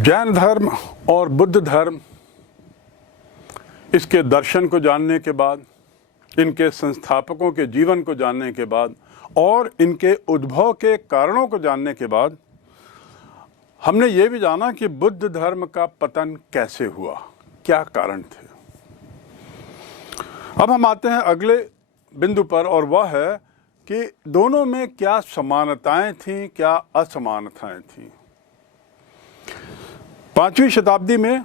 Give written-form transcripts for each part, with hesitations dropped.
जैन धर्म और बुद्ध धर्म, इसके दर्शन को जानने के बाद, इनके संस्थापकों के जीवन को जानने के बाद और इनके उद्भव के कारणों को जानने के बाद हमने ये भी जाना कि बुद्ध धर्म का पतन कैसे हुआ, क्या कारण थे। अब हम आते हैं अगले बिंदु पर, और वह है कि दोनों में क्या समानताएं थीं, क्या असमानताएं थीं। 5वीं शताब्दी में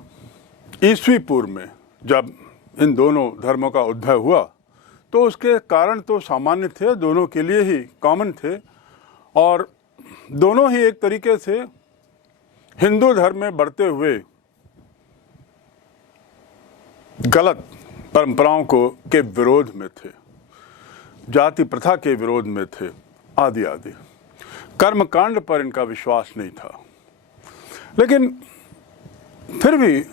ईस्वी पूर्व में जब इन दोनों धर्मों का उद्भव हुआ तो उसके कारण तो सामान्य थे, दोनों के लिए ही कॉमन थे, और दोनों ही एक तरीके से हिंदू धर्म में बढ़ते हुए गलत परंपराओं के विरोध में थे, जाति प्रथा के विरोध में थे, आदि आदि। कर्मकांड पर इनका विश्वास नहीं था। लेकिन फिर भी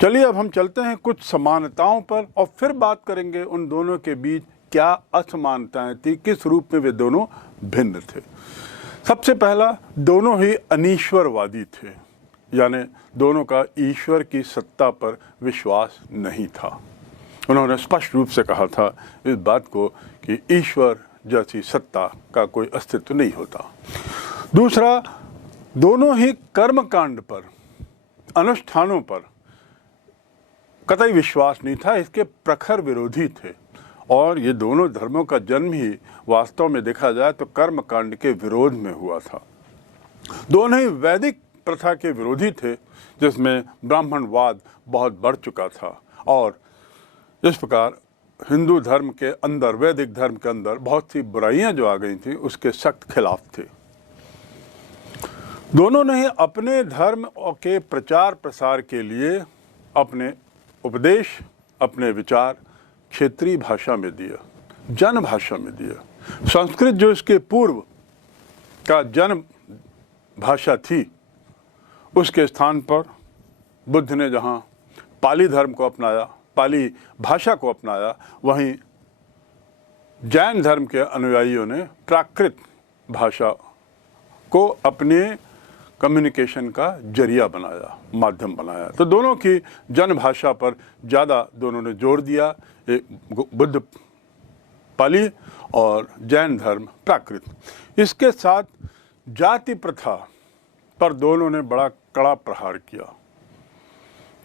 चलिए अब हम चलते हैं कुछ समानताओं पर और फिर बात करेंगे उन दोनों के बीच क्या असमानताएं थी, किस रूप में वे दोनों भिन्न थे। सबसे पहला, दोनों ही अनीश्वरवादी थे, यानी दोनों का ईश्वर की सत्ता पर विश्वास नहीं था। उन्होंने स्पष्ट रूप से कहा था इस बात को कि ईश्वर जैसी सत्ता का कोई अस्तित्व नहीं होता। दूसरा, दोनों ही कर्मकांड पर, अनुष्ठानों पर कतई विश्वास नहीं था, इसके प्रखर विरोधी थे। और ये दोनों धर्मों का जन्म ही वास्तव में देखा जाए तो कर्मकांड के विरोध में हुआ था। दोनों ही वैदिक प्रथा के विरोधी थे, जिसमें ब्राह्मणवाद बहुत बढ़ चुका था, और इस प्रकार हिंदू धर्म के अंदर, वैदिक धर्म के अंदर बहुत सी बुराइयां जो आ गई थी उसके सख्त खिलाफ थे। दोनों ने ही अपने धर्म के प्रचार प्रसार के लिए अपने उपदेश, अपने विचार क्षेत्रीय भाषा में दिया, जन भाषा में दिया। संस्कृत जो इसके पूर्व का जन भाषा थी, उसके स्थान पर बुद्ध ने जहाँ पाली धर्म को अपनाया, पाली भाषा को अपनाया, वहीं जैन धर्म के अनुयायियों ने प्राकृत भाषा को अपने कम्युनिकेशन का जरिया बनाया, माध्यम बनाया। तो दोनों की जन भाषा पर ज़्यादा दोनों ने जोर दिया, बुद्ध पाली और जैन धर्म प्राकृत। इसके साथ जाति प्रथा पर दोनों ने बड़ा कड़ा प्रहार किया।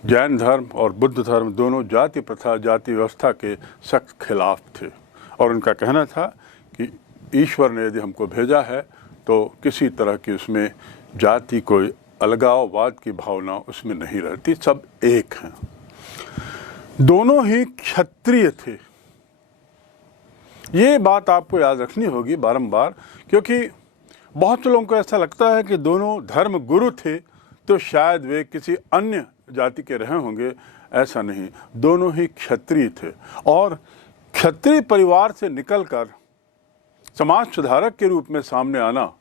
जैन धर्म और बुद्ध धर्म दोनों जाति प्रथा, जाति व्यवस्था के सख्त खिलाफ थे, और उनका कहना था कि ईश्वर ने यदि हमको भेजा है तो किसी तरह की उसमें जाति, कोई अलगाववाद की भावना उसमें नहीं रहती, सब एक हैं। दोनों ही क्षत्रिय थे। ये बात आपको याद रखनी होगी बारंबार, क्योंकि बहुत लोगों को ऐसा लगता है कि दोनों धर्म गुरु थे तो शायद वे किसी अन्य जाति के रहे होंगे। ऐसा नहीं, दोनों ही क्षत्रिय थे, और क्षत्रिय परिवार से निकलकर समाज सुधारक के रूप में सामने आना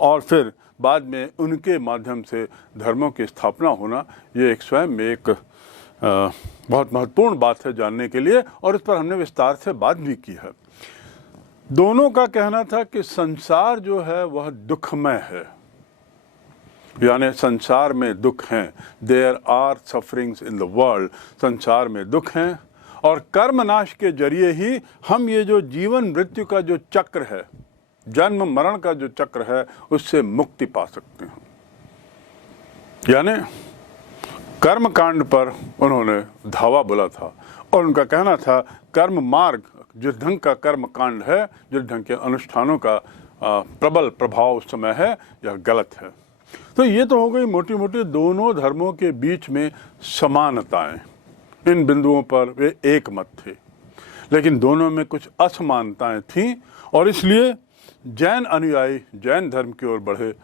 और फिर बाद में उनके माध्यम से धर्मों की स्थापना होना, ये एक स्वयं में एक बहुत महत्वपूर्ण बात है जानने के लिए, और इस पर हमने विस्तार से बात भी की है। दोनों का कहना था कि संसार जो है वह दुखमय है, यानी संसार में दुख हैं, there are sufferings in the world, संसार में दुख हैं, और कर्मनाश के जरिए ही हम ये जो जीवन मृत्यु का जो चक्र है, जन्म मरण का जो चक्र है, उससे मुक्ति पा सकते हैं। यानी कर्मकांड पर उन्होंने धावा बोला था, और उनका कहना था कर्म मार्ग, जिस ढंग का कर्मकांड है, जिस ढंग के अनुष्ठानों का प्रबल प्रभाव उस समय है, यह गलत है। तो ये तो हो गई मोटी मोटी दोनों धर्मों के बीच में समानताएं। इन बिंदुओं पर वे एक मत थे, लेकिन दोनों में कुछ असमानताएं थीं, और इसलिए जैन अनुयायी जैन धर्म की ओर बढ़े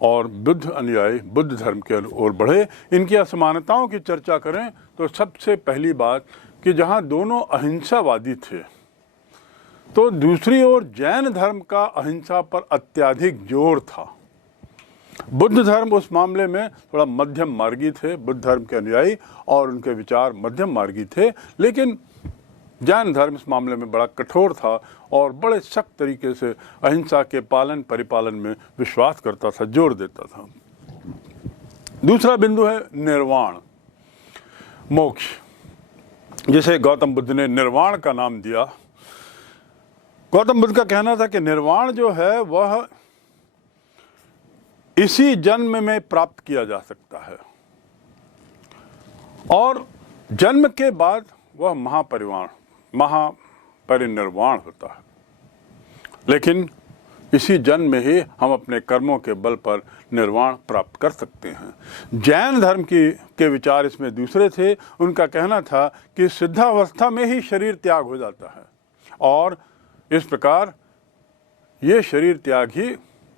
और बुद्ध अनुयायी बुद्ध धर्म की ओर बढ़े। इनकी असमानताओं की चर्चा करें तो सबसे पहली बात कि जहां दोनों अहिंसावादी थे, तो दूसरी ओर जैन धर्म का अहिंसा पर अत्यधिक जोर था। बुद्ध धर्म उस मामले में थोड़ा मध्यम मार्गी थे, बुद्ध धर्म के अनुयायी और उनके विचार मध्यम मार्गी थे, लेकिन जैन धर्म इस मामले में बड़ा कठोर था और बड़े सख्त तरीके से अहिंसा के पालन परिपालन में विश्वास करता था, जोर देता था। दूसरा बिंदु है निर्वाण, मोक्ष, जिसे गौतम बुद्ध ने निर्वाण का नाम दिया। गौतम बुद्ध का कहना था कि निर्वाण जो है वह इसी जन्म में प्राप्त किया जा सकता है और जन्म के बाद वह महापरिनिर्वाण होता है। लेकिन इसी जन्म में ही हम अपने कर्मों के बल पर निर्वाण प्राप्त कर सकते हैं। जैन धर्म के विचार इसमें दूसरे थे। उनका कहना था कि सिद्धावस्था में ही शरीर त्याग हो जाता है और इस प्रकार ये शरीर त्याग ही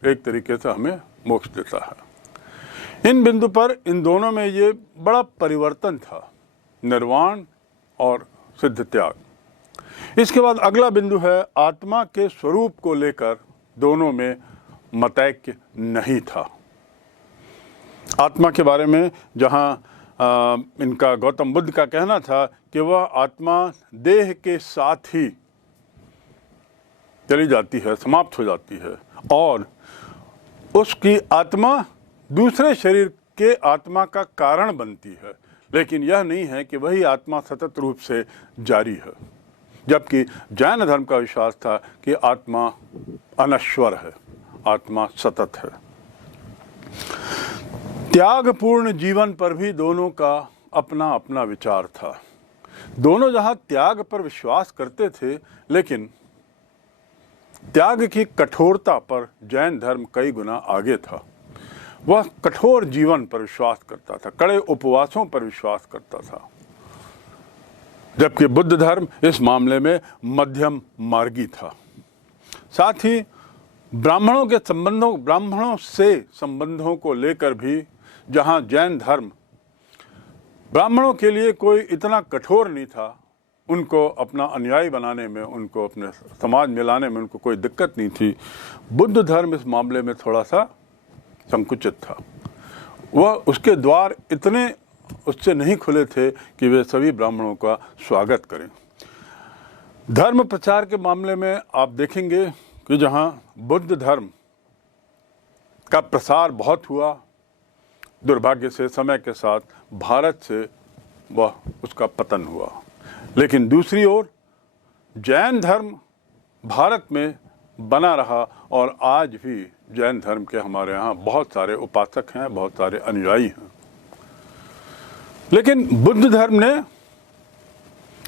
एक तरीके से हमें मोक्ष देता है। इन बिंदु पर इन दोनों में ये बड़ा परिवर्तन था, निर्वाण और सिद्ध त्याग। इसके बाद अगला बिंदु है आत्मा के स्वरूप को लेकर दोनों में मतैक्य नहीं था। आत्मा के बारे में जहाँ इनका गौतम बुद्ध का कहना था कि वह आत्मा देह के साथ ही चली जाती है, समाप्त हो जाती है और उसकी आत्मा दूसरे शरीर के आत्मा का कारण बनती है, लेकिन यह नहीं है कि वही आत्मा सतत रूप से जारी है। जबकि जैन धर्म का विश्वास था कि आत्मा अनश्वर है, आत्मा सतत है। त्यागपूर्ण जीवन पर भी दोनों का अपना अपना विचार था। दोनों जहां त्याग पर विश्वास करते थे, लेकिन त्याग की कठोरता पर जैन धर्म कई गुना आगे था। वह कठोर जीवन पर विश्वास करता था, कड़े उपवासों पर विश्वास करता था, जबकि बुद्ध धर्म इस मामले में मध्यम मार्गी था। साथ ही ब्राह्मणों से संबंधों को लेकर भी जहां जैन धर्म ब्राह्मणों के लिए कोई इतना कठोर नहीं था, उनको अपना अनुयायी बनाने में, उनको अपने समाज में लाने में उनको कोई दिक्कत नहीं थी, बुद्ध धर्म इस मामले में थोड़ा सा संकुचित था। वह उसके द्वार इतने उससे नहीं खुले थे कि वे सभी ब्राह्मणों का स्वागत करें। धर्म प्रचार के मामले में आप देखेंगे कि जहां बुद्ध धर्म का प्रसार बहुत हुआ, दुर्भाग्य से समय के साथ भारत से वह उसका पतन हुआ। लेकिन दूसरी ओर जैन धर्म भारत में बना रहा और आज भी जैन धर्म के हमारे यहाँ बहुत सारे उपासक हैं, बहुत सारे अनुयायी हैं। लेकिन बुद्ध धर्म ने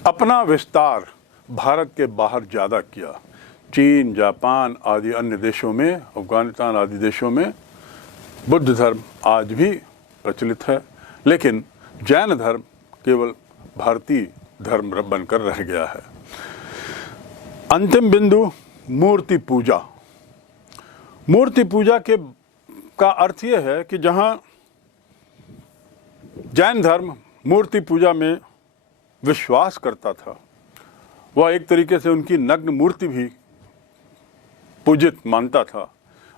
अपना विस्तार भारत के बाहर ज़्यादा किया। चीन, जापान आदि अन्य देशों में, अफगानिस्तान आदि देशों में बुद्ध धर्म आज भी प्रचलित है, लेकिन जैन धर्म केवल भारतीय धर्म बनकर रह गया है। अंतिम बिंदु मूर्ति पूजा। मूर्ति पूजा का अर्थ यह है कि जहाँ जैन धर्म मूर्ति पूजा में विश्वास करता था, वह एक तरीके से उनकी नग्न मूर्ति भी पूजित मानता था।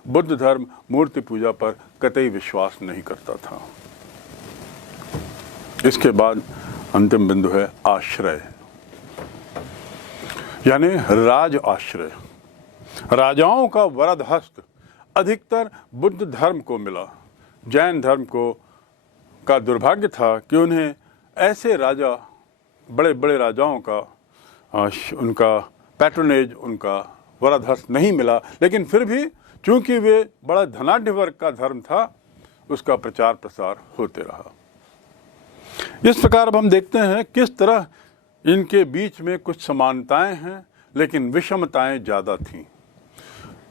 बुद्ध धर्म मूर्ति पूजा पर कतई विश्वास नहीं करता था। इसके बाद अंतिम बिंदु है आश्रय, यानी राज आश्रय। राजाओं का वरद हस्त अधिकतर बुद्ध धर्म को मिला। जैन धर्म का दुर्भाग्य था कि उन्हें ऐसे राजा, बड़े बड़े राजाओं का उनका पैट्रोनेज, उनका वरद हस्त नहीं मिला। लेकिन फिर भी चूंकि वे बड़ा धनाढ्य वर्ग का धर्म था, उसका प्रचार प्रसार होते रहा। इस प्रकार अब हम देखते हैं किस तरह इनके बीच में कुछ समानताएं हैं, लेकिन विषमताएं ज़्यादा थीं।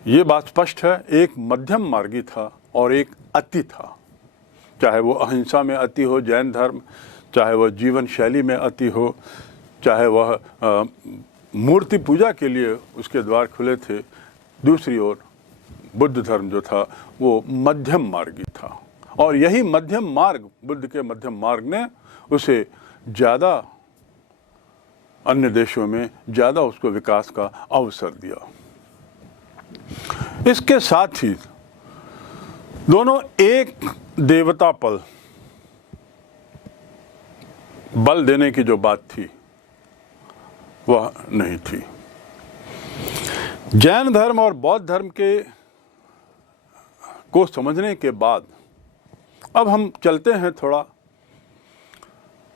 ये बात स्पष्ट है, एक मध्यम मार्गी था और एक अति था। चाहे वो अहिंसा में अति हो जैन धर्म, चाहे वह जीवन शैली में अति हो, चाहे वह मूर्ति पूजा के लिए उसके द्वार खुले थे। दूसरी ओर बुद्ध धर्म जो था वो मध्यम मार्गी था और यही मध्यम मार्ग, बुद्ध के मध्यम मार्ग ने उसे ज़्यादा अन्य देशों में ज़्यादा उसको विकास का अवसर दिया। इसके साथ ही दोनों एक देवता बल देने की जो बात थी वह नहीं थी। जैन धर्म और बौद्ध धर्म को समझने के बाद अब हम चलते हैं थोड़ा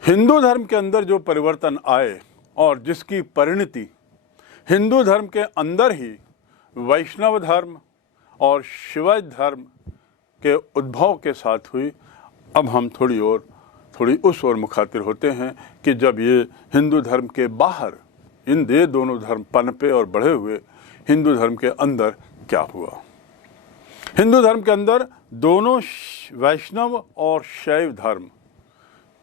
हिंदू धर्म के अंदर जो परिवर्तन आए और जिसकी परिणति हिंदू धर्म के अंदर ही वैष्णव धर्म और शिवाय धर्म के उद्भव के साथ हुई। अब हम थोड़ी उस ओर मुखातिर होते हैं कि जब ये हिंदू धर्म के बाहर ये दोनों धर्म पनपे और बढ़े हुए, हिंदू धर्म के अंदर क्या हुआ। हिंदू धर्म के अंदर दोनों वैष्णव और शैव धर्म,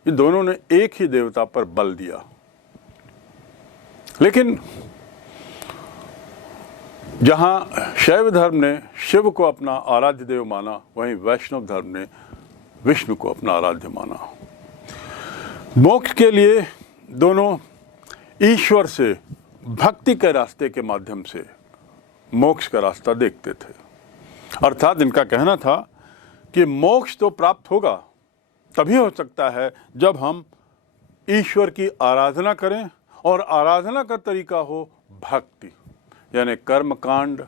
ये दोनों ने एक ही देवता पर बल दिया, लेकिन जहां शैव धर्म ने शिव को अपना आराध्य देव माना, वहीं वैष्णव धर्म ने विष्णु को अपना आराध्य माना। मोक्ष के लिए दोनों ईश्वर से भक्ति के रास्ते के माध्यम से मोक्ष का रास्ता देखते थे। अर्थात इनका कहना था कि मोक्ष तो प्राप्त होगा तभी हो सकता है जब हम ईश्वर की आराधना करें, और आराधना का तरीका हो भक्ति, यानी कर्मकांड,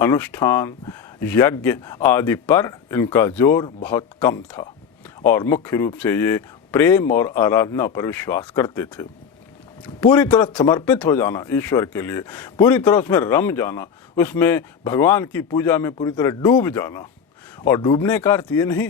अनुष्ठान, यज्ञ आदि पर इनका जोर बहुत कम था, और मुख्य रूप से ये प्रेम और आराधना पर विश्वास करते थे। पूरी तरह समर्पित हो जाना ईश्वर के लिए, पूरी तरह उसमें रम जाना, उसमें भगवान की पूजा में पूरी तरह डूब जाना। और डूबने का अर्थ ये नहीं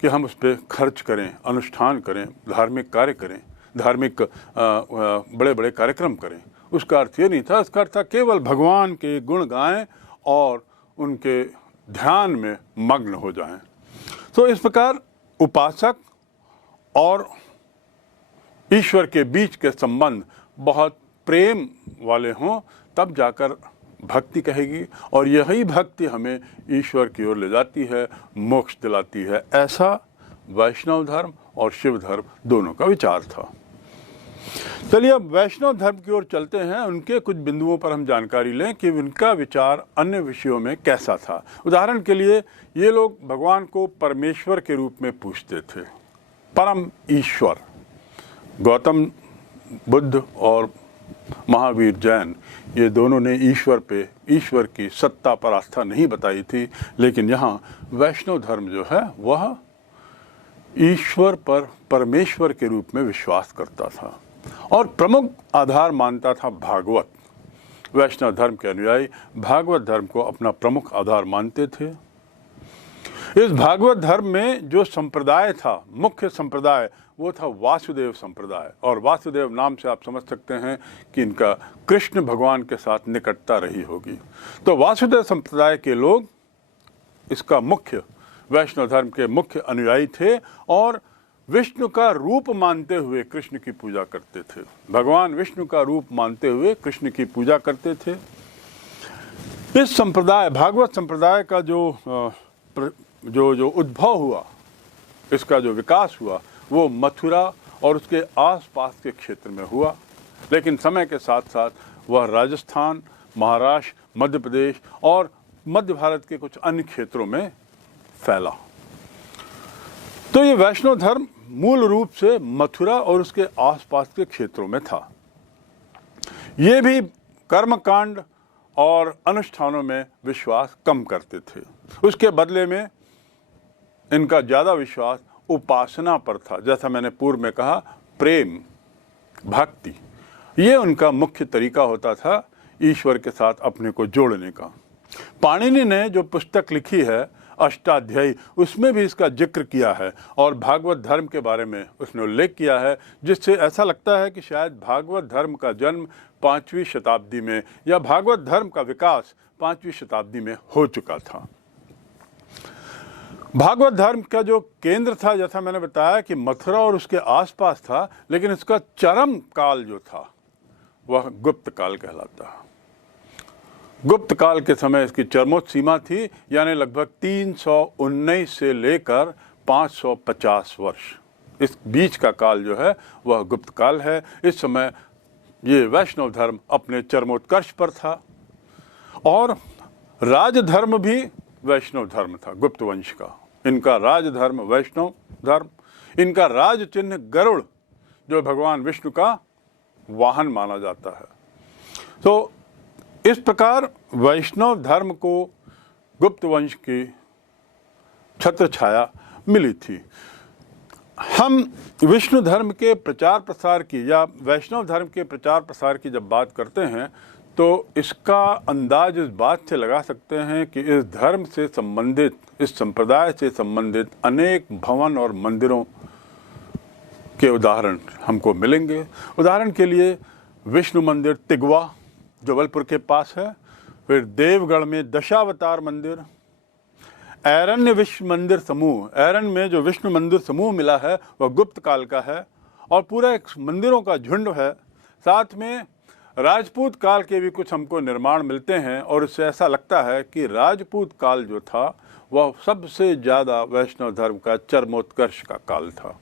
कि हम उस पर खर्च करें, अनुष्ठान करें, धार्मिक कार्य करें, धार्मिक बड़े बड़े कार्यक्रम करें, उसका अर्थ ये नहीं था। इसका अर्थ था केवल भगवान के गुण गाएं और उनके ध्यान में मग्न हो जाएं। तो इस प्रकार उपासक और ईश्वर के बीच के संबंध बहुत प्रेम वाले हों, तब जाकर भक्ति कहेगी, और यही भक्ति हमें ईश्वर की ओर ले जाती है, मोक्ष दिलाती है। ऐसा वैष्णव धर्म और शिव धर्म दोनों का विचार था। चलिए अब वैष्णव धर्म की ओर चलते हैं, उनके कुछ बिंदुओं पर हम जानकारी लें कि उनका विचार अन्य विषयों में कैसा था। उदाहरण के लिए ये लोग भगवान को परमेश्वर के रूप में पूछते थे, परम ईश्वर। गौतम बुद्ध और महावीर जैन, ये दोनों ने ईश्वर की सत्ता पर आस्था नहीं बताई थी, लेकिन यहाँ वैष्णव धर्म जो है वह ईश्वर पर परमेश्वर के रूप में विश्वास करता था और प्रमुख आधार मानता था भागवत। वैष्णव धर्म के अनुयायी भागवत धर्म को अपना प्रमुख आधार मानते थे। इस भागवत धर्म में जो संप्रदाय था, मुख्य संप्रदाय, वो था वासुदेव संप्रदाय। और वासुदेव नाम से आप समझ सकते हैं कि इनका कृष्ण भगवान के साथ निकटता रही होगी। तो वासुदेव संप्रदाय के लोग इसका मुख्य, वैष्णव धर्म के मुख्य अनुयायी थे और विष्णु का रूप मानते हुए कृष्ण की पूजा करते थे। भगवान विष्णु का रूप मानते हुए कृष्ण की पूजा करते थे। इस संप्रदाय, भागवत संप्रदाय का जो उद्भव हुआ, इसका जो विकास हुआ, वो मथुरा और उसके आसपास के क्षेत्र में हुआ, लेकिन समय के साथ साथ वह राजस्थान, महाराष्ट्र, मध्य प्रदेश और मध्य भारत के कुछ अन्य क्षेत्रों में फैला। तो ये वैष्णव धर्म मूल रूप से मथुरा और उसके आसपास के क्षेत्रों में था। ये भी कर्मकांड और अनुष्ठानों में विश्वास कम करते थे। उसके बदले में इनका ज़्यादा विश्वास उपासना पर था। जैसा मैंने पूर्व में कहा, प्रेम, भक्ति, ये उनका मुख्य तरीका होता था ईश्वर के साथ अपने को जोड़ने का। पाणिनि ने जो पुस्तक लिखी है अष्टाध्यायी, उसमें भी इसका जिक्र किया है और भागवत धर्म के बारे में उसने उल्लेख किया है, जिससे ऐसा लगता है कि शायद भागवत धर्म का जन्म 5वीं शताब्दी में या भागवत धर्म का विकास 5वीं शताब्दी में हो चुका था। भागवत धर्म का जो केंद्र था, जैसा मैंने बताया कि मथुरा और उसके आसपास था, लेकिन इसका चरम काल जो था वह गुप्त काल कहलाता है। गुप्त काल के समय इसकी चरमोच्च सीमा थी, यानी लगभग 319 से लेकर 550 वर्ष। इस बीच का काल जो है वह गुप्त काल है। इस समय ये वैष्णव धर्म अपने चरमोत्कर्ष पर था और राजधर्म भी वैष्णव धर्म था, गुप्त वंश का। इनका राजधर्म वैष्णव धर्म, इनका राज चिन्ह गरुड़, जो भगवान विष्णु का वाहन माना जाता है। तो इस प्रकार वैष्णव धर्म को गुप्त वंश की छत्र छाया मिली थी। हम विष्णु धर्म के प्रचार प्रसार की या वैष्णव धर्म के प्रचार प्रसार की जब बात करते हैं तो इसका अंदाज इस बात से लगा सकते हैं कि इस धर्म से संबंधित, इस संप्रदाय से संबंधित अनेक भवन और मंदिरों के उदाहरण हमको मिलेंगे। उदाहरण के लिए विष्णु मंदिर तिगवा जबलपुर के पास है, फिर देवगढ़ में दशावतार मंदिर, ऐरण्य विश्व मंदिर समूह, ऐरन में जो विष्णु मंदिर समूह मिला है वह गुप्त काल का है और पूरा एक मंदिरों का झुंड है। साथ में राजपूत काल के भी कुछ हमको निर्माण मिलते हैं और इससे ऐसा लगता है कि राजपूत काल जो था वह सबसे ज़्यादा वैष्णव धर्म का चरमोत्कर्ष का काल था।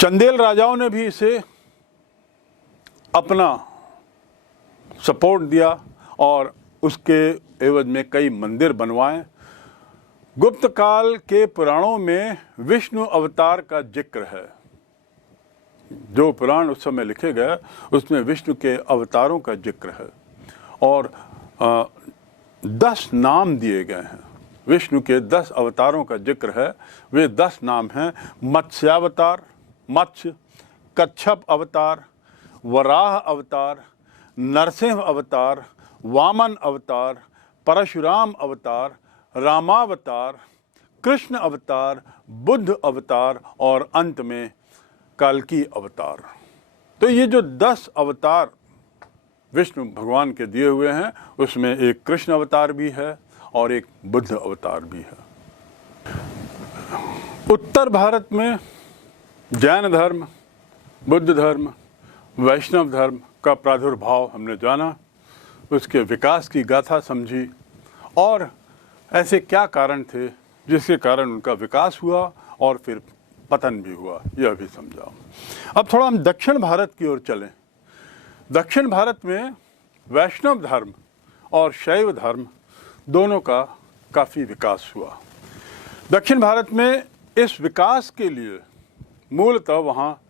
चंदेल राजाओं ने भी इसे अपना सपोर्ट दिया और उसके एवज में कई मंदिर बनवाए। गुप्त काल के पुराणों में विष्णु अवतार का जिक्र है। जो पुराण उस समय लिखे गए उसमें विष्णु के अवतारों का जिक्र है और 10 नाम दिए गए हैं। विष्णु के 10 अवतारों का जिक्र है। वे 10 नाम हैं: मत्स्यावतार, मत्स्य, कच्छप अवतार, वराह अवतार, नरसिंह अवतार, वामन अवतार, परशुराम अवतार, रामावतार, कृष्ण अवतार, बुद्ध अवतार और अंत में काल्की अवतार। तो ये जो 10 अवतार विष्णु भगवान के दिए हुए हैं उसमें एक कृष्ण अवतार भी है और एक बुद्ध अवतार भी है। उत्तर भारत में जैन धर्म, बुद्ध धर्म, वैष्णव धर्म का प्रादुर्भाव हमने जाना, उसके विकास की गाथा समझी और ऐसे क्या कारण थे जिसके कारण उनका विकास हुआ और फिर पतन भी हुआ, यह भी समझा। अब थोड़ा हम दक्षिण भारत की ओर चलें। दक्षिण भारत में वैष्णव धर्म और शैव धर्म दोनों का काफ़ी विकास हुआ। दक्षिण भारत में इस विकास के लिए मूलतः वहाँ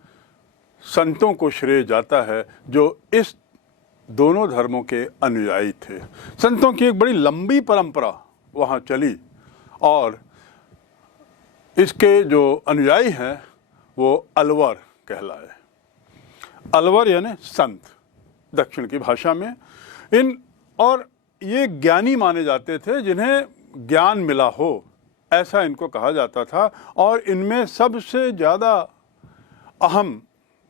संतों को श्रेय जाता है जो इस दोनों धर्मों के अनुयायी थे। संतों की एक बड़ी लंबी परंपरा वहाँ चली और इसके जो अनुयायी हैं वो अलवर कहलाए। अलवर यानी संत दक्षिण की भाषा में। और ये ज्ञानी माने जाते थे जिन्हें ज्ञान मिला हो, ऐसा इनको कहा जाता था। और इनमें सबसे ज़्यादा अहम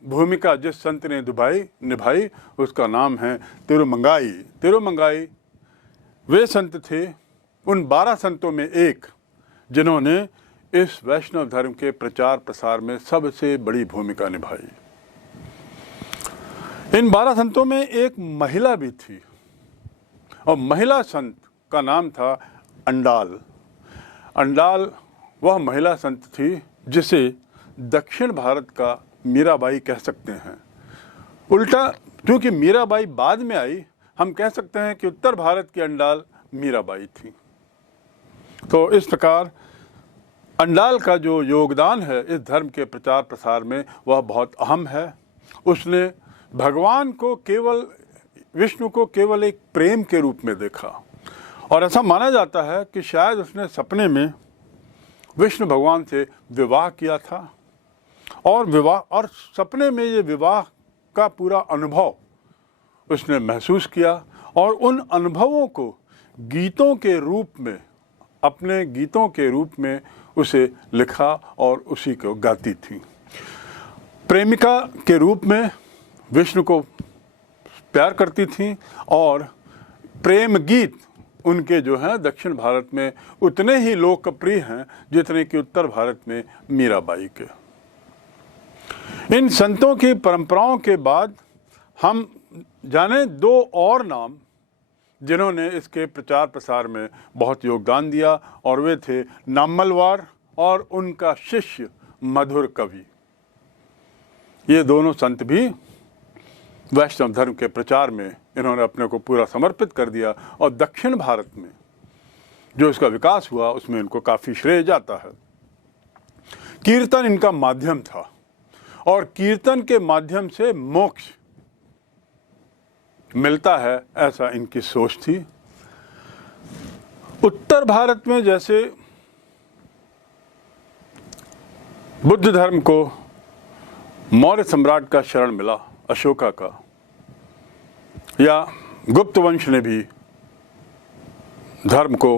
भूमिका जिस संत ने निभाई उसका नाम है तिरुमंगाई। तिरुमंगाई वे संत थे, उन 12 संतों में एक, जिन्होंने इस वैष्णव धर्म के प्रचार प्रसार में सबसे बड़ी भूमिका निभाई। इन 12 संतों में एक महिला भी थी और महिला संत का नाम था अंडाल। अंडाल वह महिला संत थी जिसे दक्षिण भारत का मीराबाई कह सकते हैं। उल्टा, क्योंकि मीराबाई बाद में आई, हम कह सकते हैं कि उत्तर भारत की अंडाल मीराबाई थी। तो इस प्रकार अंडाल का जो योगदान है इस धर्म के प्रचार प्रसार में वह बहुत अहम है। उसने भगवान को केवल, विष्णु को केवल एक प्रेम के रूप में देखा और ऐसा माना जाता है कि शायद उसने सपने में विष्णु भगवान से विवाह किया था और सपने में ये विवाह का पूरा अनुभव उसने महसूस किया और उन अनुभवों को गीतों के रूप में, अपने गीतों के रूप में उसे लिखा और उसी को गाती थी। प्रेमिका के रूप में विष्णु को प्यार करती थी और प्रेम गीत उनके जो हैं दक्षिण भारत में उतने ही लोकप्रिय हैं जितने कि उत्तर भारत में मीराबाई के। इन संतों की परंपराओं के बाद हम जाने 2 और नाम जिन्होंने इसके प्रचार प्रसार में बहुत योगदान दिया और वे थे नामलवार और उनका शिष्य मधुर कवि। ये दोनों संत भी वैष्णव धर्म के प्रचार में इन्होंने अपने को पूरा समर्पित कर दिया और दक्षिण भारत में जो इसका विकास हुआ उसमें इनको काफ़ी श्रेय जाता है। कीर्तन इनका माध्यम था और कीर्तन के माध्यम से मोक्ष मिलता है, ऐसा इनकी सोच थी। उत्तर भारत में जैसे बुद्ध धर्म को मौर्य सम्राट का शरण मिला, अशोका का, या गुप्त वंश ने भी धर्म को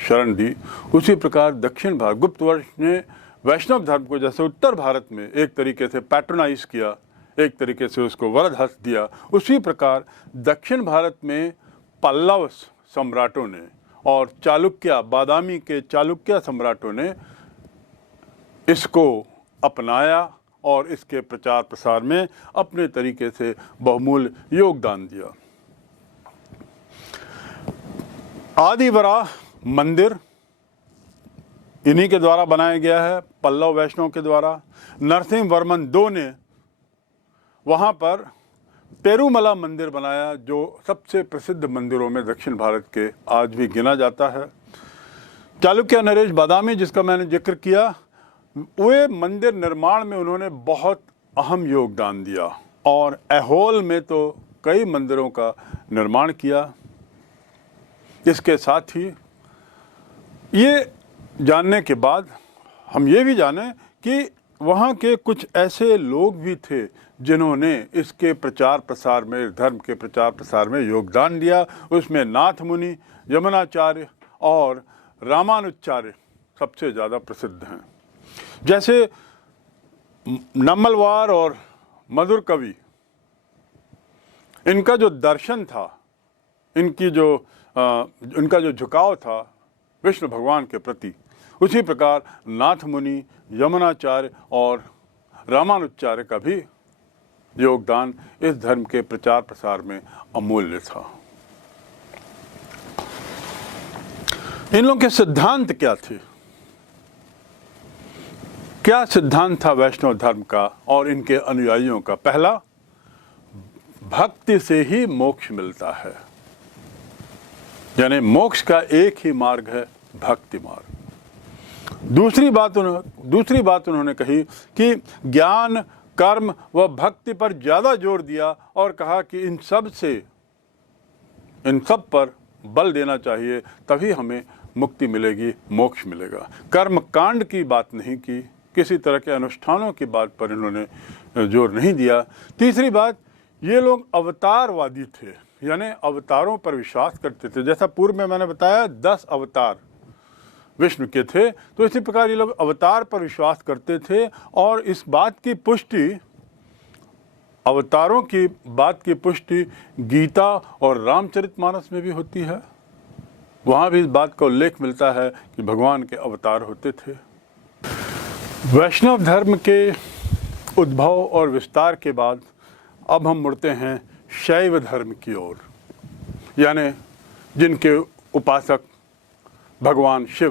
शरण दी, उसी प्रकार दक्षिण भारत गुप्त वंश ने वैष्णव धर्म को जैसे उत्तर भारत में एक तरीके से पैट्रोनाइज किया, एक तरीके से उसको वरद हस्त दिया, उसी प्रकार दक्षिण भारत में पल्लव सम्राटों ने और चालुक्य, बादामी के चालुक्य सम्राटों ने इसको अपनाया और इसके प्रचार प्रसार में अपने तरीके से बहुमूल्य योगदान दिया। आदिवराह मंदिर इन्हीं के द्वारा बनाया गया है, पल्लव वैष्णव के द्वारा। नरसिंह वर्मन II ने वहाँ पर पेरुमला मंदिर बनाया, जो सबसे प्रसिद्ध मंदिरों में दक्षिण भारत के आज भी गिना जाता है। चालुक्य नरेश बादामी, जिसका मैंने जिक्र किया, वे मंदिर निर्माण में उन्होंने बहुत अहम योगदान दिया और ऐहोल में तो कई मंदिरों का निर्माण किया। इसके साथ ही ये जानने के बाद हम ये भी जाने कि वहाँ के कुछ ऐसे लोग भी थे जिन्होंने इसके प्रचार प्रसार में, धर्म के प्रचार प्रसार में योगदान दिया। उसमें नाथ मुनि, यमुनाचार्य और रामानुजाचार्य सबसे ज़्यादा प्रसिद्ध हैं। जैसे नम्मलवार और मधुर कवि, इनका जो दर्शन था, इनका जो झुकाव था विष्णु भगवान के प्रति, उसी प्रकार नाथ मुनि, यमुनाचार्य और रामानुजाचार्य का भी योगदान इस धर्म के प्रचार प्रसार में अमूल्य था। इन लोगों के सिद्धांत क्या थे? क्या सिद्धांत था वैष्णव धर्म का और इनके अनुयायियों का? पहला, भक्ति से ही मोक्ष मिलता है, यानी मोक्ष का एक ही मार्ग है, भक्ति मार्ग। दूसरी बात उन्होंने कही कि ज्ञान, कर्म व भक्ति पर ज़्यादा जोर दिया और कहा कि इन सब पर बल देना चाहिए, तभी हमें मुक्ति मिलेगी, मोक्ष मिलेगा। कर्म कांड की बात नहीं की, किसी तरह के अनुष्ठानों की बात पर इन्होंने जोर नहीं दिया। तीसरी बात, ये लोग अवतारवादी थे, यानी अवतारों पर विश्वास करते थे। जैसा पूर्व में मैंने बताया 10 अवतार विष्णु के थे, तो इसी प्रकार ये लोग अवतार पर विश्वास करते थे। और इस बात की पुष्टि, अवतारों की बात की पुष्टि गीता और रामचरितमानस में भी होती है। वहाँ भी इस बात का उल्लेख मिलता है कि भगवान के अवतार होते थे। वैष्णव धर्म के उद्भव और विस्तार के बाद अब हम मुड़ते हैं शैव धर्म की ओर, यानी जिनके उपासक भगवान शिव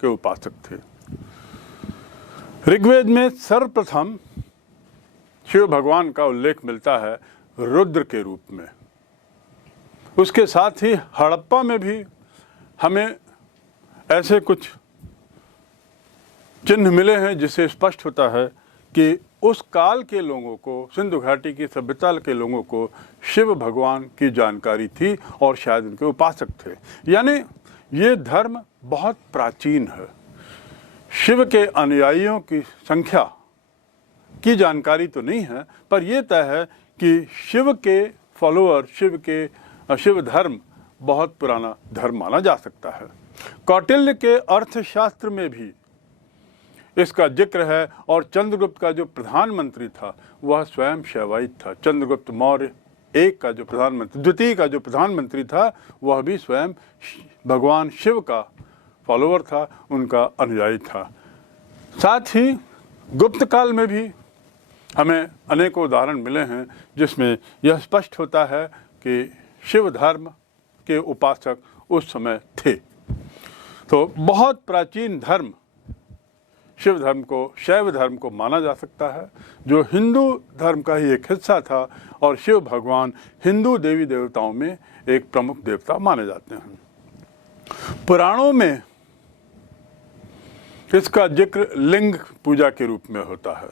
के उपासक थे। ऋग्वेद में सर्वप्रथम शिव भगवान का उल्लेख मिलता है रुद्र के रूप में। उसके साथ ही हड़प्पा में भी हमें ऐसे कुछ चिन्ह मिले हैं जिससे स्पष्ट होता है कि उस काल के लोगों को, सिंधु घाटी की सभ्यता के लोगों को शिव भगवान की जानकारी थी और शायद उनके उपासक थे। यानी ये धर्म बहुत प्राचीन है। शिव के अनुयायियों की संख्या की जानकारी तो नहीं है, पर यह तय है कि शिव के फॉलोअर, शिव धर्म बहुत पुराना धर्म माना जा सकता है। कौटिल्य के अर्थशास्त्र में भी इसका जिक्र है और चंद्रगुप्त का जो प्रधानमंत्री था वह स्वयं शैवाइत था। चंद्रगुप्त मौर्य द्वितीय का जो प्रधानमंत्री था वह भी स्वयं भगवान शिव का फॉलोअर था, उनका अनुयायी था। साथ ही गुप्त काल में भी हमें अनेकों उदाहरण मिले हैं जिसमें यह स्पष्ट होता है कि शिव धर्म के उपासक उस समय थे। तो बहुत प्राचीन धर्म शिव धर्म को, शैव धर्म को माना जा सकता है, जो हिंदू धर्म का ही एक हिस्सा था। और शिव भगवान हिंदू देवी देवताओं में एक प्रमुख देवता माने जाते हैं। पुराणों में इसका जिक्र लिंग पूजा के रूप में होता है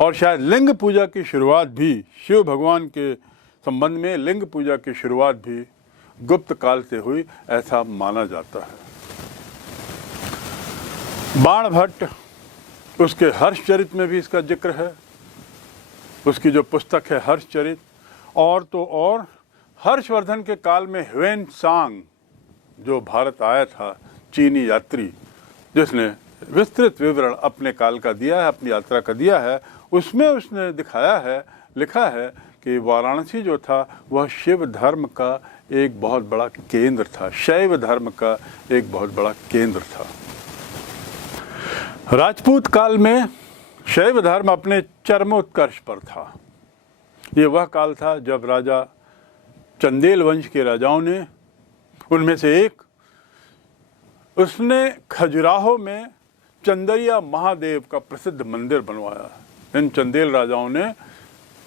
और शायद लिंग पूजा की शुरुआत भी, शिव भगवान के संबंध में लिंग पूजा की शुरुआत भी गुप्त काल से हुई, ऐसा माना जाता है। बाणभट्ट उसके हर्षचरित में भी इसका जिक्र है, उसकी जो पुस्तक है हर्षचरित। और तो और हर्षवर्धन के काल में ह्वेन सांग जो भारत आया था, चीनी यात्री, जिसने विस्तृत विवरण अपने काल का दिया है, अपनी यात्रा का दिया है, उसमें उसने दिखाया है, लिखा है कि वाराणसी जो था वह शिव धर्म का एक बहुत बड़ा केंद्र था, शैव धर्म का एक बहुत बड़ा केंद्र था। राजपूत काल में शैव धर्म अपने चरमोत्कर्ष पर था। ये वह काल था जब राजा चंदेल वंश के राजाओं ने, उनमें से एक, उसने खजुराहो में चंदरिया महादेव का प्रसिद्ध मंदिर बनवाया। इन चंदेल राजाओं ने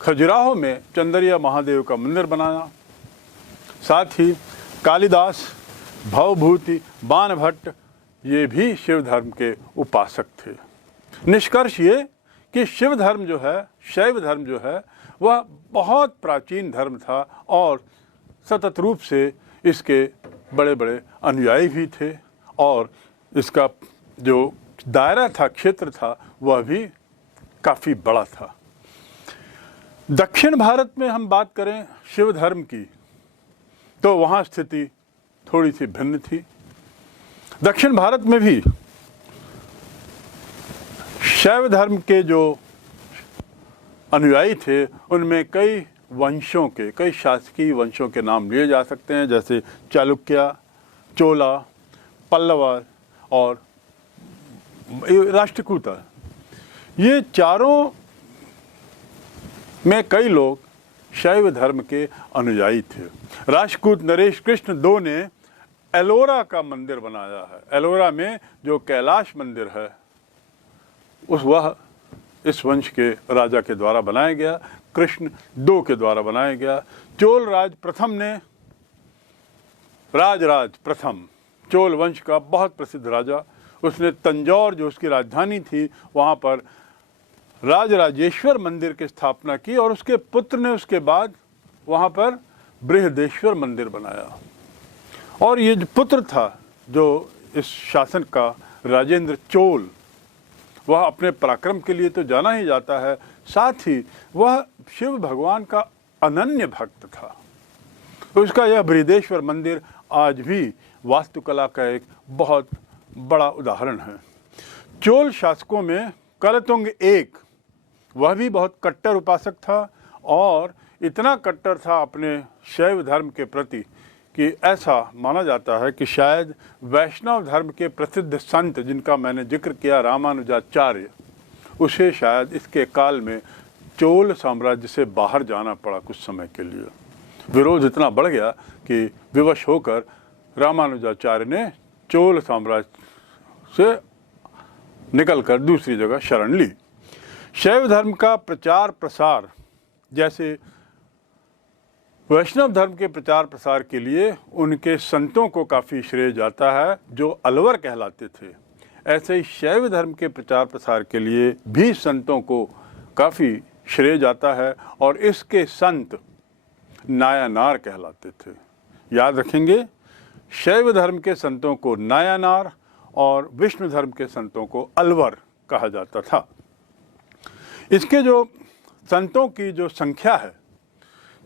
खजुराहो में चंदरिया महादेव का मंदिर बनाया। साथ ही कालिदास, भवभूति, बाणभट्ट ये भी शिव धर्म के उपासक थे। निष्कर्ष ये कि शिव धर्म जो है, शैव धर्म जो है, वह बहुत प्राचीन धर्म था और सतत रूप से इसके बड़े बड़े अनुयायी भी थे और इसका जो दायरा था, क्षेत्र था, वह भी काफ़ी बड़ा था। दक्षिण भारत में हम बात करें शिव धर्म की तो वहाँ स्थिति थोड़ी सी भिन्न थी। दक्षिण भारत में भी शैव धर्म के जो अनुयायी थे उनमें कई वंशों के, कई शासकीय वंशों के नाम लिए जा सकते हैं, जैसे चालुक्य, चोला, पल्लव और राष्ट्रकूटा। ये चारों में कई लोग शैव धर्म के अनुयायी थे। राष्ट्रकूट नरेश कृष्ण II ने एलोरा का मंदिर बनाया है। एलोरा में जो कैलाश मंदिर है वह इस वंश के राजा के द्वारा बनाया गया, कृष्ण II के द्वारा बनाया गया। चोल राज प्रथम ने, राजराज प्रथम, चोल वंश का बहुत प्रसिद्ध राजा, उसने तंजौर जो उसकी राजधानी थी वहाँ पर राजराजेश्वर मंदिर की स्थापना की और उसके पुत्र ने उसके बाद वहाँ पर बृहदेश्वर मंदिर बनाया। और ये जो पुत्र था जो इस शासन का, राजेंद्र चोल, वह अपने पराक्रम के लिए तो जाना ही जाता है, साथ ही वह शिव भगवान का अनन्य भक्त था। उसका यह बृहदेश्वर मंदिर आज भी वास्तुकला का एक बहुत बड़ा उदाहरण है। चोल शासकों में कुलोत्तुंग I, वह भी बहुत कट्टर उपासक था और इतना कट्टर था अपने शैव धर्म के प्रति कि ऐसा माना जाता है कि शायद वैष्णव धर्म के प्रसिद्ध संत जिनका मैंने जिक्र किया, रामानुजाचार्य, उसे शायद इसके काल में चोल साम्राज्य से बाहर जाना पड़ा कुछ समय के लिए। विरोध इतना बढ़ गया कि विवश होकर रामानुजाचार्य ने चोल साम्राज्य से निकलकर दूसरी जगह शरण ली। शैव धर्म का प्रचार प्रसार, जैसे वैष्णव धर्म के प्रचार प्रसार के लिए उनके संतों को काफ़ी श्रेय जाता है जो अलवर कहलाते थे, ऐसे ही शैव धर्म के प्रचार प्रसार के लिए भी संतों को काफ़ी श्रेय जाता है और इसके संत नायानार कहलाते थे। याद रखेंगे, शैव धर्म के संतों को नायानार और विष्णु धर्म के संतों को अलवर कहा जाता था। इसके जो संतों की जो संख्या है,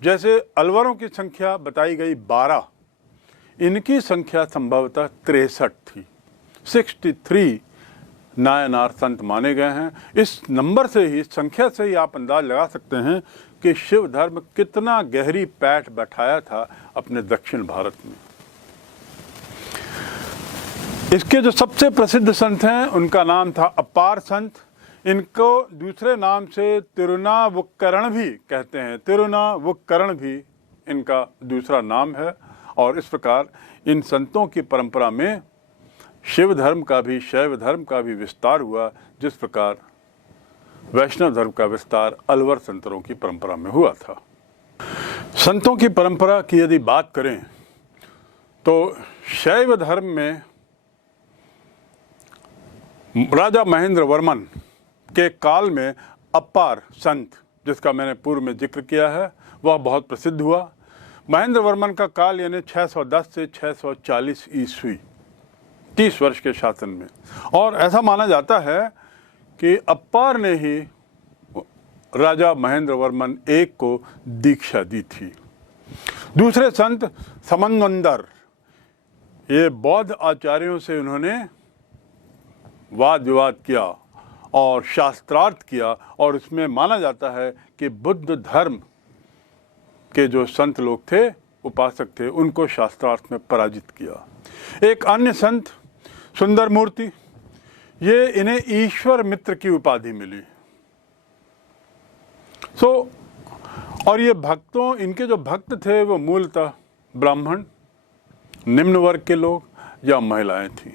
जैसे अलवरों की संख्या बताई गई 12, इनकी संख्या संभवतः 63 थी। 63 नायनार संत माने गए हैं। इस नंबर से ही, संख्या से ही आप अंदाज लगा सकते हैं कि शिव धर्म कितना गहरी पैठ बैठाया था अपने दक्षिण भारत में। इसके जो सबसे प्रसिद्ध संत हैं उनका नाम था अपार संत। इनको दूसरे नाम से तिरुनावुक्करण भी कहते हैं। तिरुनावुक्करण भी इनका दूसरा नाम है। और इस प्रकार इन संतों की परंपरा में शिव धर्म का भी, शैव धर्म का भी विस्तार हुआ, जिस प्रकार वैष्णव धर्म का विस्तार अलवर संतों की परंपरा में हुआ था। संतों की परंपरा की यदि बात करें तो शैव धर्म में राजा महेंद्र वर्मन के काल में अपार संत, जिसका मैंने पूर्व में जिक्र किया है, वह बहुत प्रसिद्ध हुआ। महेंद्र वर्मन का काल यानी 610 से 640 ईस्वी, 30 वर्ष के शासन में। और ऐसा माना जाता है कि अप्पार ने ही राजा महेंद्र वर्मन एक को दीक्षा दी थी। दूसरे संत समंगंदर, ये बौद्ध आचार्यों से उन्होंने वाद विवाद किया और शास्त्रार्थ किया, और इसमें माना जाता है कि बुद्ध धर्म के जो संत लोग थे, उपासक थे, उनको शास्त्रार्थ में पराजित किया। एक अन्य संत सुंदर मूर्ति, ये इन्हें ईश्वर मित्र की उपाधि मिली। और ये भक्तों, इनके जो भक्त थे वो मूलतः ब्राह्मण, निम्न वर्ग के लोग या महिलाएं थीं।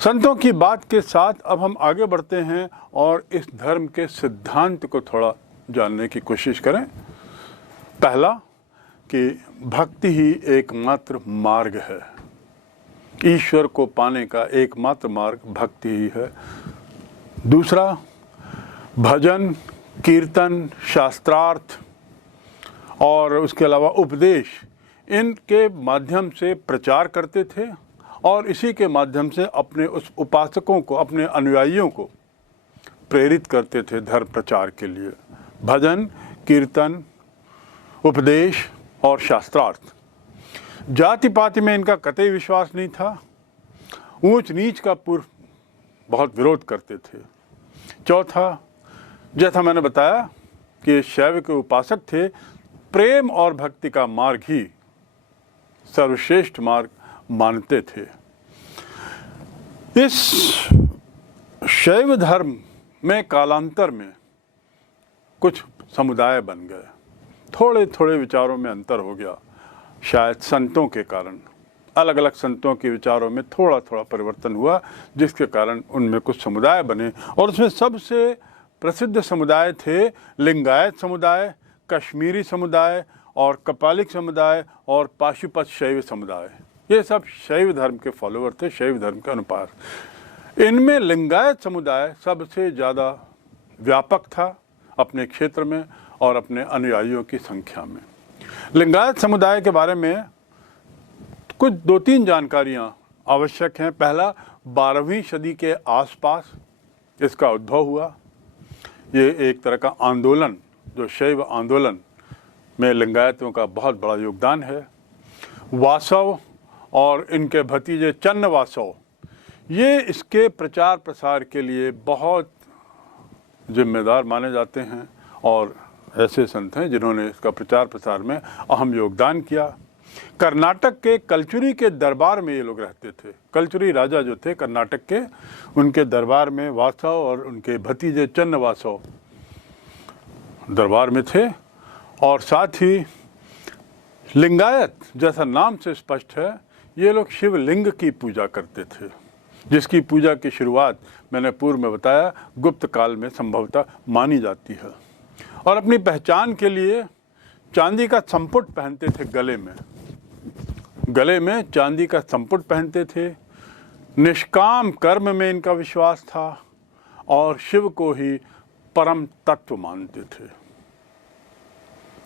संतों की बात के साथ अब हम आगे बढ़ते हैं और इस धर्म के सिद्धांत को थोड़ा जानने की कोशिश करें। पहला कि भक्ति ही एकमात्र मार्ग है, ईश्वर को पाने का एकमात्र मार्ग भक्ति ही है। दूसरा, भजन, कीर्तन, शास्त्रार्थ और उसके अलावा उपदेश, इनके माध्यम से प्रचार करते थे और इसी के माध्यम से अपने उस उपासकों को, अपने अनुयायियों को प्रेरित करते थे धर्म प्रचार के लिए। भजन, कीर्तन, उपदेश और शास्त्रार्थ। जाति पाति में इनका कतई विश्वास नहीं था। ऊंच नीच का बहुत विरोध करते थे। चौथा, जैसा मैंने बताया कि शैव के उपासक थे, प्रेम और भक्ति का मार्ग ही सर्वश्रेष्ठ मार्ग मानते थे। इस शैव धर्म में कालांतर में कुछ समुदाय बन गए, थोड़े थोड़े विचारों में अंतर हो गया, शायद संतों के कारण। अलग अलग संतों के विचारों में थोड़ा थोड़ा परिवर्तन हुआ, जिसके कारण उनमें कुछ समुदाय बने, और उसमें सबसे प्रसिद्ध समुदाय थे लिंगायत समुदाय, कश्मीरी समुदाय और कपालिक समुदाय और पाशुपत शैव समुदाय। ये सब शैव धर्म के फॉलोअर थे, शैव धर्म के अनुसार। इनमें लिंगायत समुदाय सबसे ज़्यादा व्यापक था अपने क्षेत्र में और अपने अनुयायियों की संख्या में। लिंगायत समुदाय के बारे में कुछ 2-3 जानकारियाँ आवश्यक हैं। पहला, 12वीं सदी के आसपास इसका उद्भव हुआ। ये एक तरह का आंदोलन, जो शैव आंदोलन में लिंगायतों का बहुत बड़ा योगदान है। वासव और इनके भतीजे चन्न वासव, ये इसके प्रचार प्रसार के लिए बहुत जिम्मेदार माने जाते हैं और ऐसे संत हैं जिन्होंने इसका प्रचार प्रसार में अहम योगदान किया। कर्नाटक के कलचुरी के दरबार में ये लोग रहते थे। कलचुरी राजा जो थे कर्नाटक के, उनके दरबार में वासव और उनके भतीजे चन्न वासव दरबार में थे। और साथ ही लिंगायत, जैसा नाम से स्पष्ट है, ये लोग शिवलिंग की पूजा करते थे, जिसकी पूजा की शुरुआत मैंने पूर्व में बताया गुप्त काल में संभवतः मानी जाती है। और अपनी पहचान के लिए चांदी का संपुट पहनते थे, गले में चांदी का संपुट पहनते थे। निष्काम कर्म में इनका विश्वास था और शिव को ही परम तत्व मानते थे।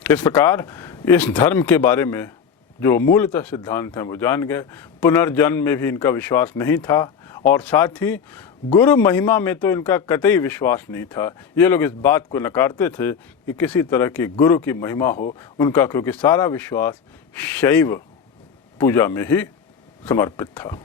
इस प्रकार इस धर्म के बारे में जो मूलतः सिद्धांत हैं वो जान गए। पुनर्जन्म में भी इनका विश्वास नहीं था और साथ ही गुरु महिमा में तो इनका कतई विश्वास नहीं था। ये लोग इस बात को नकारते थे कि किसी तरह की गुरु की महिमा हो उनका, क्योंकि सारा विश्वास शैव पूजा में ही समर्पित था।